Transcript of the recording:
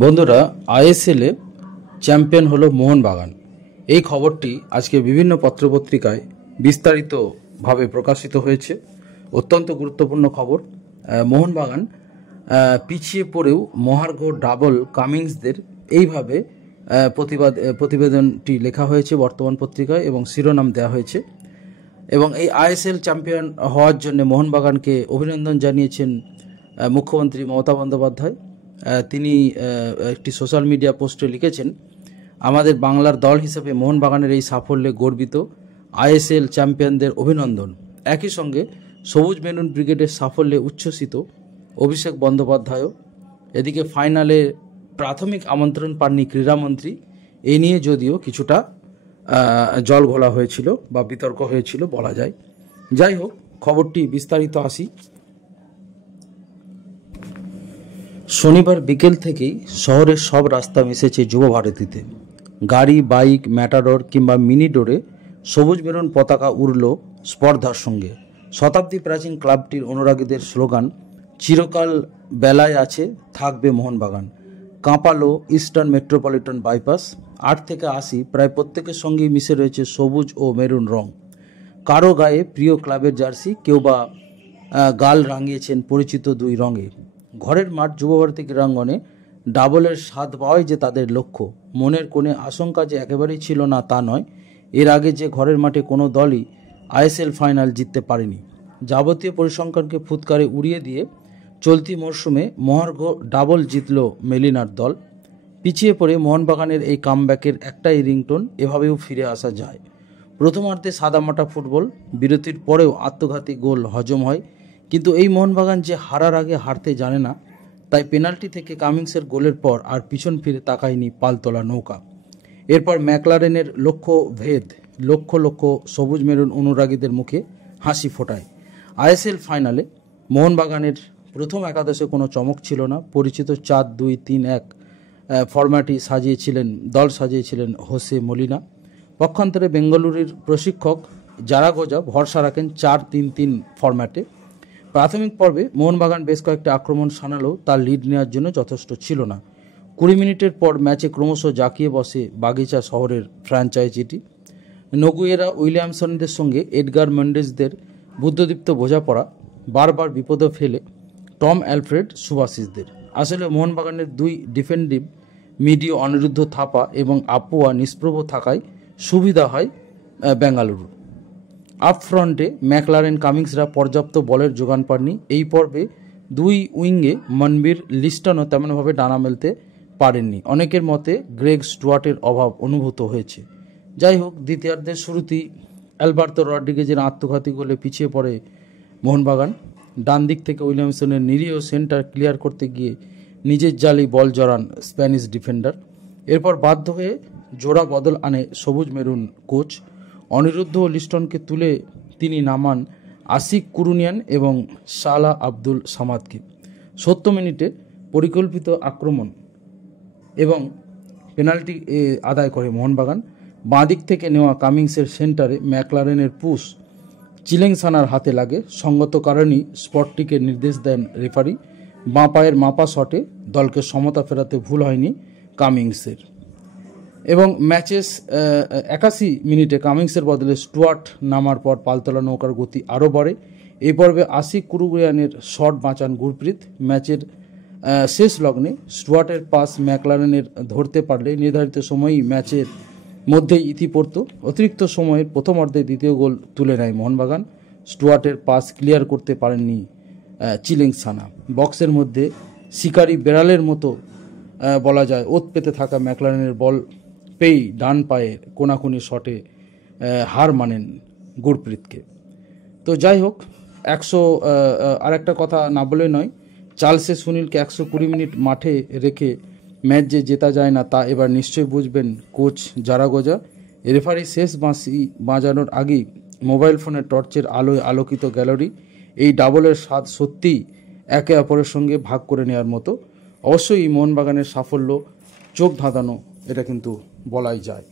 বন্ধুরা, আইএসএলে চ্যাম্পিয়ন হলো মোহনবাগান। এই খবরটি আজকে বিভিন্ন পত্রপত্রিকায় বিস্তারিতভাবে প্রকাশিত হয়েছে। অত্যন্ত গুরুত্বপূর্ণ খবর। মোহনবাগান পিছিয়ে পড়েও মহার্ঘ ডাবল কামিংসদের, এইভাবে প্রতিবেদনটি লেখা হয়েছে বর্তমান পত্রিকায় এবং শিরোনাম দেওয়া হয়েছে। এবং এই আইএসএল চ্যাম্পিয়ন হওয়ার জন্য মোহনবাগানকে অভিনন্দন জানিয়েছেন মুখ্যমন্ত্রী মমতা বন্দ্যোপাধ্যায়। তিনি একটি সোশ্যাল মিডিয়া পোস্টে লিখেছেন, আমাদের বাংলার দল হিসেবে মোহনবাগানের এই সাফল্যে গর্বিত, আইএসএল চ্যাম্পিয়নদের অভিনন্দন। একই সঙ্গে সবুজ মেরুন ব্রিগেডের সাফল্যে উচ্ছ্বসিত অভিষেক বন্দ্যোপাধ্যায়ও। এদিকে ফাইনালে প্রাথমিক আমন্ত্রণ পাননি ক্রীড়ামন্ত্রী। এই নিয়ে যদিও কিছুটা জল ঘোলা হয়েছিল বা বিতর্ক হয়েছিল বলা যায়। যাই হোক, খবরটি বিস্তারিত আসি। শনিবার বিকেল থেকেই শহরের সব রাস্তা মিশেছে যুব ভারতীতে। গাড়ি, বাইক, ম্যাটাডোর কিংবা মিনি ডোরে সবুজ মেরুন পতাকা উড়ল স্পর্ধার সঙ্গে। শতাব্দী প্রাচীন ক্লাবটির অনুরাগীদের স্লোগান, চিরকাল বেলায় আছে থাকবে মোহনবাগান। কাঁপালো ইস্টার্ন মেট্রোপলিটন বাইপাস। 8 থেকে 80 প্রায় প্রত্যেকের সঙ্গেই মিশে রয়েছে সবুজ ও মেরুন রং। কারো গায়ে প্রিয় ক্লাবের জার্সি, কেউ বা গাল রাঙিয়েছেন পরিচিত দুই রঙে। ঘরের মাঠ যুবভারতী ক্রীড়াঙ্গনে ডাবলের স্বাদ পাওয়াই যে তাদের লক্ষ্য। মনের কোণে আশঙ্কা যে একেবারেই ছিল না তা নয়। এর আগে যে ঘরের মাঠে কোনো দলই আইএসএল ফাইনাল জিততে পারেনি। যাবতীয় পরিসংখ্যানকে ফুৎকারে উড়িয়ে দিয়ে চলতি মরশুমে মহার্ঘ ডাবল জিতল মেলিনার দল। পিছিয়ে পড়ে মোহনবাগানের এই কামব্যাকের একটাই রিংটোন, এভাবেও ফিরে আসা যায়। প্রথমার্ধে সাদামাটা ফুটবল, বিরতির পরেও আত্মঘাতী গোল হজম হয়। কিন্তু এই মোহনবাগান যে হারার আগে হারতে জানে না, তাই পেনাল্টি থেকে কামিংসের গোলের পর আর পিছন ফিরে তাকায়নি পালতোলা নৌকা। এরপর ম্যাকলারেনের লক্ষ লক্ষ সবুজ মেরুন অনুরাগীদের মুখে হাসি ফোটায়। আইএসএল ফাইনালে মোহনবাগানের প্রথম একাদশে কোনো চমক ছিল না। পরিচিত 4-2-3-1 ফরম্যাটই দল সাজিয়েছিলেন হোসে মলিনা। পক্ষান্তরে বেঙ্গালুরুর প্রশিক্ষক জারাগোজা ভরসা রাখেন 4-3-3 ফরম্যাটে। প্রাথমিক পর্বে মোহনবাগান বেশ কয়েকটি আক্রমণ সানালেও তার লিড নেওয়ার জন্য যথেষ্ট ছিল না। 20 মিনিটের পর ম্যাচে ক্রমশ জাঁকিয়ে বসে বাগিচা শহরের ফ্র্যাঞ্চাইজিটি। নগুয়েরা উইলিয়ামসনদের সঙ্গে এডগার মেন্ডেজদের বুদ্ধদীপ্ত বোঝাপড়া বারবার বিপদে ফেলে টম অ্যালফ্রেড সুভাশিসদের। আসলে মোহনবাগানের দুই ডিফেন্ডিভ মিডিও অনিরুদ্ধ থাপা এবং আপুয়া নিষ্প্রভ থাকায় সুবিধা হয় বেঙ্গালুরু। আপ ফ্রন্টে ম্যাকলারেন কামিংসরা পর্যাপ্ত বলের যোগান পাননি। এই পর্বে দুই উইঙ্গে মনবীর লিস্টনও তেমনভাবে ডানা মেলতে পারেননি। অনেকের মতে গ্রেগ স্টুয়ার্টের অভাব অনুভূত হয়েছে। যাই হোক, দ্বিতীয়ার্ধের শুরুতেই অ্যালবার্তো রড্রিগেজের আত্মঘাতী গোলে পিছিয়ে পড়ে মোহনবাগান। ডান দিক থেকে উইলিয়ামসনের নিরীহ সেন্টার ক্লিয়ার করতে গিয়ে নিজের জালেই বল জড়ান স্প্যানিশ ডিফেন্ডার। এরপর বাধ্য হয়ে জোড়া বদল আনে সবুজ মেরুন কোচ। অনিরুদ্ধ ও লিস্টনকে তুলে তিনি নামান আশিক কুরুনিয়ান এবং সালা আব্দুল সামাদকে। 70 মিনিটে পরিকল্পিত আক্রমণ এবং পেনাল্টি আদায় করে মোহনবাগান। বাঁ দিক থেকে নেওয়া কামিংসের সেন্টারে ম্যাকলারেনের পুশ চিলেংসানার হাতে লাগে। সঙ্গত কারণেই স্পটটিকে নির্দেশ দেন রেফারি। বাঁ পায়ের মাপা শটে দলকে সমতা ফেরাতে ভুল হয়নি কামিংসের। এবং ম্যাচের 81 মিনিটে কামিংসের বদলে স্টুয়ার্ট নামার পর পালতোলা নৌকার গতি আরও বাড়ে। এই পর্বে আশিক কুরুনিয়ানের শট বাঁচান গুরপ্রীত। ম্যাচের শেষ লগ্নে স্টুয়ার্টের পাস ম্যাকলারেনের ধরতে পারলে নির্ধারিত সময়ই ম্যাচের মধ্যেই ইতি পড়ত। অতিরিক্ত সময়ের প্রথমার্ধে দ্বিতীয় গোল তুলে নেয় মোহনবাগান। স্টুয়ার্টের পাস ক্লিয়ার করতে পারেননি চিলেংসানা। বক্সের মধ্যে শিকারি বেড়ালের মতো বলা যায় ওত পেতে থাকা ম্যাকলারেনের বল পেয়েই ডান পায়ে কোনাকুনি শটে হার মানেন গুরপ্রীতকে। তো যাই হোক, আর একটা কথা না বলে নয়, চার্লসে সুনীলকে 120 মিনিট মাঠে রেখে ম্যাচ যে জেতা যায় না তা এবার নিশ্চয়ই বুঝবেন কোচ জারাগোজা। রেফারি শেষ বাঁশি বাজানোর আগেই মোবাইল ফোনের টর্চের আলোয় আলোকিত গ্যালারি এই ডাবলের স্বাদ সত্যিই একে অপরের সঙ্গে ভাগ করে নেওয়ার মতো। অবশ্যই মোহনবাগানের সাফল্য চোখ ধাঁধানো, এটা কিন্তু বলাই যায়।